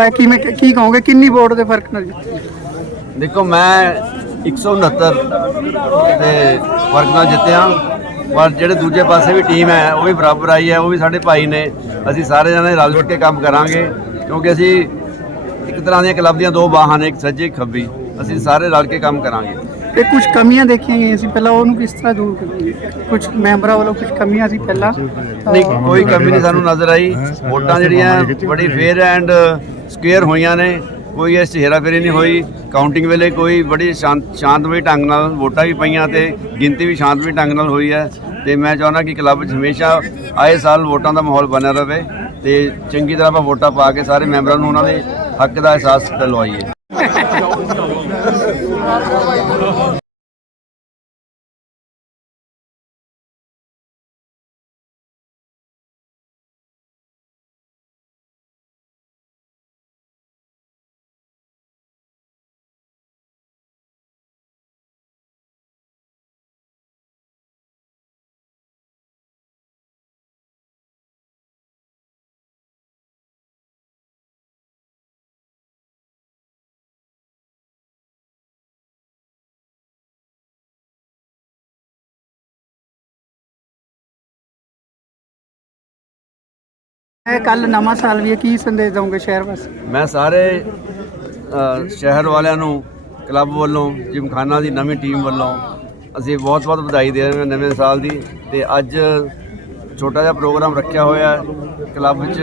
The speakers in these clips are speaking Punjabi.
ਹੈ ਕਿਵੇਂ ਕੀ ਕਹੋਗੇ ਕਿੰਨੀ ਵੋਟ ਦੇ ਫ਼ਰਕ ਨਾਲ ਜਿੱਤੇ ਦੇਖੋ ਮੈਂ 169 ਦੇ ਵਰਗ ਨਾਲ ਜਿੱਤਿਆ ਪਰ ਜਿਹੜੇ ਦੂਜੇ ਪਾਸੇ ਵੀ ਟੀਮ ਹੈ ਉਹ ਵੀ ਬਰਾਬਰ ਆਈ ਹੈ ਉਹ ਵੀ ਸਾਡੇ ਭਾਈ ਨੇ। ਅਸੀਂ ਸਾਰੇ ਜਣੇ ਰਲ ਮਿਲ ਕੇ ਕੰਮ ਕਰਾਂਗੇ ਕਿਉਂਕਿ ਅਸੀਂ ਇੱਕ ਤਰ੍ਹਾਂ ਦੀਆਂ ਕਲੱਬ ਦੀਆਂ ਦੋ ਬਾਹਾਂ ਨੇ ਇੱਕ ਸੱਜੇ ਇੱਕ ਖੱਬੀ। ਅਸੀਂ ਸਾਰੇ ਰਲ ਕੇ ਕੰਮ ਕਰਾਂਗੇ। ਤੇ ਕੁਝ ਕਮੀਆਂ ਦੇਖੀਆਂ ਗਈਆਂ ਸੀ ਪਹਿਲਾਂ ਉਹਨੂੰ ਕਿਸ ਤਰ੍ਹਾਂ ਦੂਰ ਕਰੀਏ? ਕੁਝ ਮੈਂਬਰਾਂ ਵੱਲੋਂ ਕੁਝ ਕਮੀਆਂ ਸੀ ਪਹਿਲਾਂ? ਨਹੀਂ ਕੋਈ ਕਮੀ ਨਹੀਂ ਸਾਨੂੰ ਨਜ਼ਰ ਆਈ। ਵੋਟਾਂ ਜਿਹੜੀਆਂ ਬੜੀ ਫੇਅਰ ਐਂਡ ਸਕੁਅਰ ਹੋਈਆਂ ਨੇ, ਕੋਈ ਇਸ 'ਚ ਹੇਰਾਫੇਰੀ ਨਹੀਂ ਹੋਈ। ਕਾਊਂਟਿੰਗ ਵੇਲੇ ਕੋਈ ਬੜੀ ਸ਼ਾਂਤ, ਸ਼ਾਂਤਮਈ ਢੰਗ ਨਾਲ ਵੋਟਾਂ ਵੀ ਪਈਆਂ ਤੇ ਗਿਣਤੀ ਵੀ ਸ਼ਾਂਤਮਈ ਢੰਗ ਨਾਲ ਹੋਈ ਹੈ ਤੇ ਮੈਂ ਚਾਹੁੰਦਾ ਕਿ ਕਲੱਬ 'ਚ ਹਮੇਸ਼ਾ ਆਏ ਸਾਲ ਵੋਟਾਂ ਦਾ ਮਾਹੌਲ ਬਣਿਆ ਰਹੇ ਤੇ ਚੰਗੀ ਤਰ੍ਹਾਂ ਆਪਾਂ ਵੋਟਾਂ ਪਾ ਕੇ ਸਾਰੇ ਮੈਂਬਰਾਂ ਨੂੰ ਉਹਨਾਂ ਦੇ ਹੱਕ ਦਾ ਅਹਿਸਾਸ ਦਿਲਵਾਈਏ। ਇਹ ਕੱਲ ਨਵਾਂ ਸਾਲ ਵੀ ਹੈ ਕੀ ਸੰਦੇਸ਼ ਦਵੋਗੇ ਸ਼ਹਿਰ ਵਾਸਤੇ ਮੈਂ ਸਾਰੇ ਅ, ਸ਼ਹਿਰ ਵਾਲਿਆਂ ਨੂੰ ਕਲੱਬ ਵੱਲੋਂ ਜਿਮਖਾਨਾ ਦੀ ਨਵੀਂ ਟੀਮ ਵੱਲੋਂ ਅਸੀਂ ਬਹੁਤ ਬਹੁਤ ਵਧਾਈ ਦੇ ਰਹੇ ਹਾਂ ਨਵੇਂ ਸਾਲ ਦੀ ਤੇ ਅੱਜ ਛੋਟਾ ਜਿਹਾ ਪ੍ਰੋਗਰਾਮ ਰੱਖਿਆ ਹੋਇਆ ਹੈ ਕਲੱਬ ਵਿੱਚ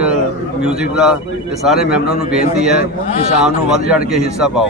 뮤직 ਦਾ ਤੇ ਸਾਰੇ ਮੈਂਬਰਾਂ ਨੂੰ ਬੇਨਤੀ ਹੈ ਕਿ ਸ਼ਾਮ ਨੂੰ ਵੱਧ ਚੜ੍ਹ ਕੇ ਹਿੱਸਾ ਪਾਓ।